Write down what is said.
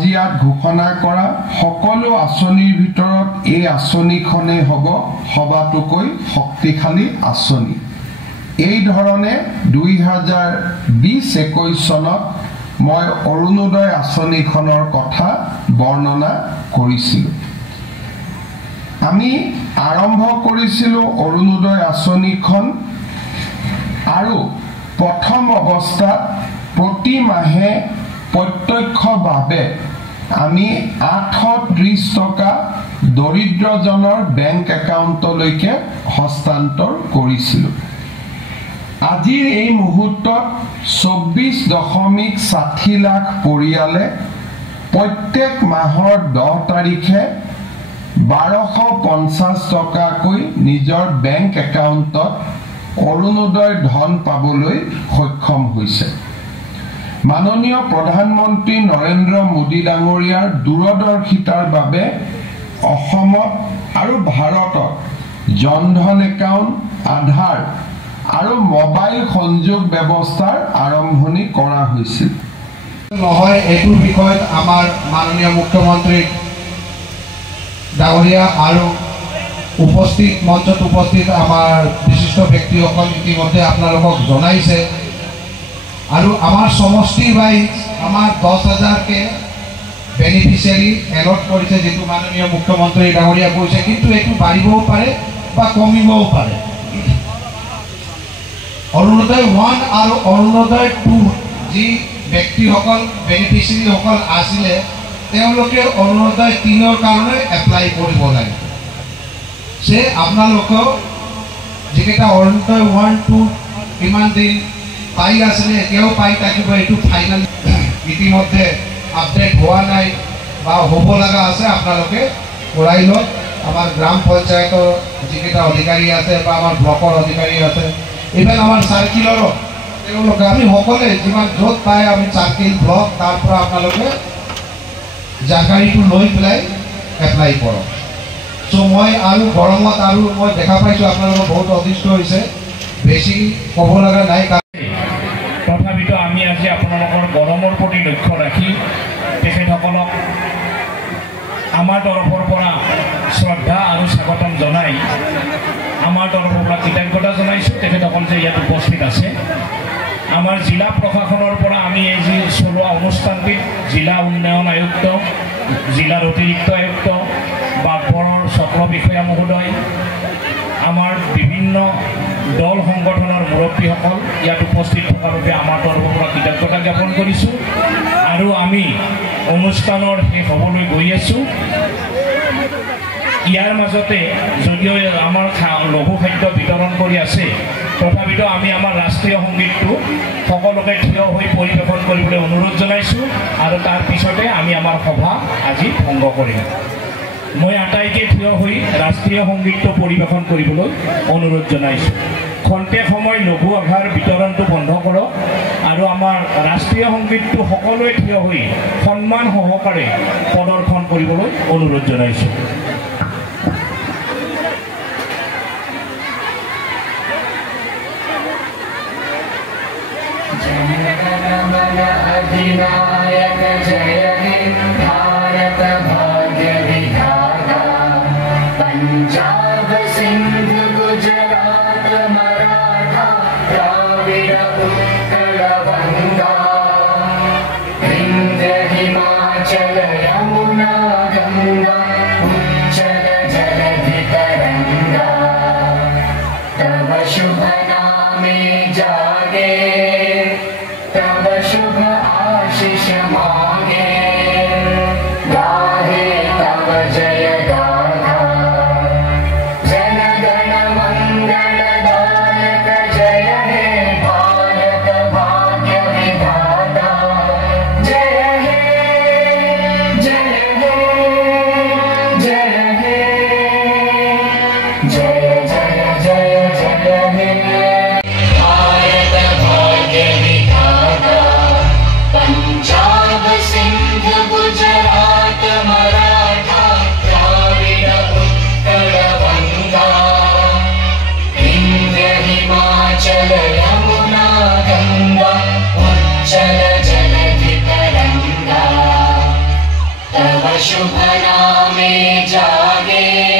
মজিয়াত ঘোষণা কৰা সকলো আঁচনিৰ ভিতৰত এই আঁচনিখনেই হ'ব সবাতোকৈ শক্তিশালী আঁচনি। এই ধৰণে 2020-21 চনত মই অৰুণোদয় আঁচনিখনৰ কথা বৰ্ণনা কৰিছিলোঁ। আমি আৰম্ভ কৰিছিলোঁ অৰুণোদয় আঁচনিখন আৰু প্ৰথম অৱস্থাত প্ৰতি মাহে প্ৰত্যক্ষভাৱে আমি 830 টকা দৰিদ্ৰজনৰ বেংক একাউণ্টলৈকে হস্তান্তৰ কৰিছিলোঁ। আজিৰ এই মুহূৰ্তত 24.60 লাখ পৰিয়ালে প্ৰত্যেক মাহৰ 10 তাৰিখে 1250 টকাকৈ নিজৰ বেংক একাউণ্টত অৰুণোদয় ধন পাবলৈ সক্ষম হৈছে। মাননীয় প্ৰধানমন্ত্ৰী নৰেন্দ্ৰ মোদী ডাঙৰীয়াৰ দূৰদৰ্শিতাৰ বাবে অসমত আৰু ভাৰতত জনধন একাউণ্ট, আধাৰ আৰু মোবাইল সংযোগ ব্যৱস্থাৰ আৰম্ভণি কৰা হৈছিল। নহয় এইটোৰ বিষয়ত আমাৰ মাননীয় মুখ্যমন্ত্ৰী ডাঙৰীয়া আৰু মঞ্চত উপস্থিত আমাৰ বিশিষ্ট ব্যক্তিসকল ইতিমধ্যে আপোনালোকক জনাইছে। আৰু আমাৰ সমষ্টি ৱাইজ আমাৰ 10,000কে বেনিফিচিয়াৰী এলট কৰিছে, যেটো মাননীয় মুখ্যমন্ত্ৰী ডাঙৰীয়া কৈছে, কিন্তু এইটো বাঢ়িবও পাৰে বা কমিবও পাৰে। অৰুণোদয় 1 আৰু অৰুণোদয় 2 যি ব্যক্তিসকল বেনিফিচিয়াৰীসকল আছিলে তেওঁলোকে অৰুণোদয় 3ৰ কাৰণে এপ্লাই কৰিব লাগে। সে আপোনালোকক যিকেইটা অৰুণোদয় 1, 2 ইমান দিন পাই আছিলে এতিয়াও পাই থাকিব। এইটো ফাইনেল ইতিমধ্যে আপডেট হোৱা নাই বা হ'ব লগা আছে, আপোনালোকে কৰাই লওক। আমাৰ গ্ৰাম পঞ্চায়তৰ যিকেইটা অধিকাৰী আছে বা আমাৰ ব্লকৰ অধিকাৰী আছে, ইভেন আমাৰ চাৰ্কিলৰো তেওঁলোকে আমি সকলোৱে যিমান য'ত পায় আমি চাৰ্কিল ব্লক তাৰ পৰা আপোনালোকে জানকাৰীটো লৈ পেলাই এপ্লাই কৰক। চ' মই আৰু গৰমত আৰু মই দেখা পাইছোঁ আপোনালোকৰ বহুত অতিষ্ঠ হৈছে, বেছি ক'ব লগা নাই। তথাপিতো আমি আজি আপোনালোকৰ গৰমৰ প্ৰতি লক্ষ্য ৰাখি তেখেতসকলক আমাৰ তৰফৰ পৰা শ্ৰদ্ধা আৰু স্বাগতম জনাই আমাৰ তৰফৰ পৰা কৃতজ্ঞতা জনাইছোঁ তেখেতসকল যে ইয়াত উপস্থিত আছে। আমাৰ জিলা প্ৰশাসনৰ পৰা আমি এই যি চলোৱা অনুষ্ঠানটিত জিলা উন্নয়ন আয়ুক্ত, জিলাৰ অতিৰিক্ত আয়ুক্ত, বাঘবৰৰ চক্ৰ বিষয়া মহোদয়, আমাৰ বিভিন্ন দল সংগঠনৰ মুৰব্বীসকল ইয়াত উপস্থিত থকাৰ বাবে আমাৰ তৰফৰ পৰা কৃতজ্ঞতা জ্ঞাপন কৰিছোঁ। আৰু আমি অনুষ্ঠানৰ শেষ হ'বলৈ গৈ আছোঁ। ইয়াৰ মাজতে যদিও আমাৰ লঘু খাদ্য বিতৰণ কৰি আছে, তথাপিতো আমি আমাৰ ৰাষ্ট্ৰীয় সংগীতটো সকলোকে থিয় হৈ পৰিৱেশন কৰিবলৈ অনুৰোধ জনাইছোঁ আৰু তাৰ পিছতে আমি আমাৰ সভা আজি ভংগ কৰিম। মই আটাইকে থিয় হৈ ৰাষ্ট্ৰীয় সংগীতটো পৰিৱেশন কৰিবলৈ অনুৰোধ জনাইছোঁ। খন্তেক সময় লঘু আহাৰ বিতৰণটো বন্ধ কৰক আৰু আমাৰ ৰাষ্ট্ৰীয় সংগীতটো সকলোৱে থিয় হৈ সন্মান সহকাৰে প্ৰদৰ্শন কৰিবলৈ অনুৰোধ জনাইছোঁ। अधिनायक जय हे भारत भाग्य विधाता, पंजाब सिंध गुजरात मराठा द्राविड़ उत्कल बंगा, विंध्य हिमाचल यमुना गंगा उच्चल जलधि तरंगा, तव शुभ नामे जागे तब शुभ आशीष मांगे, गाहे तब जय गाथा, जन गण मंगल दायक जय हे भारत भाग्य विधाता, जय हे जय हे शुभ नामे जागे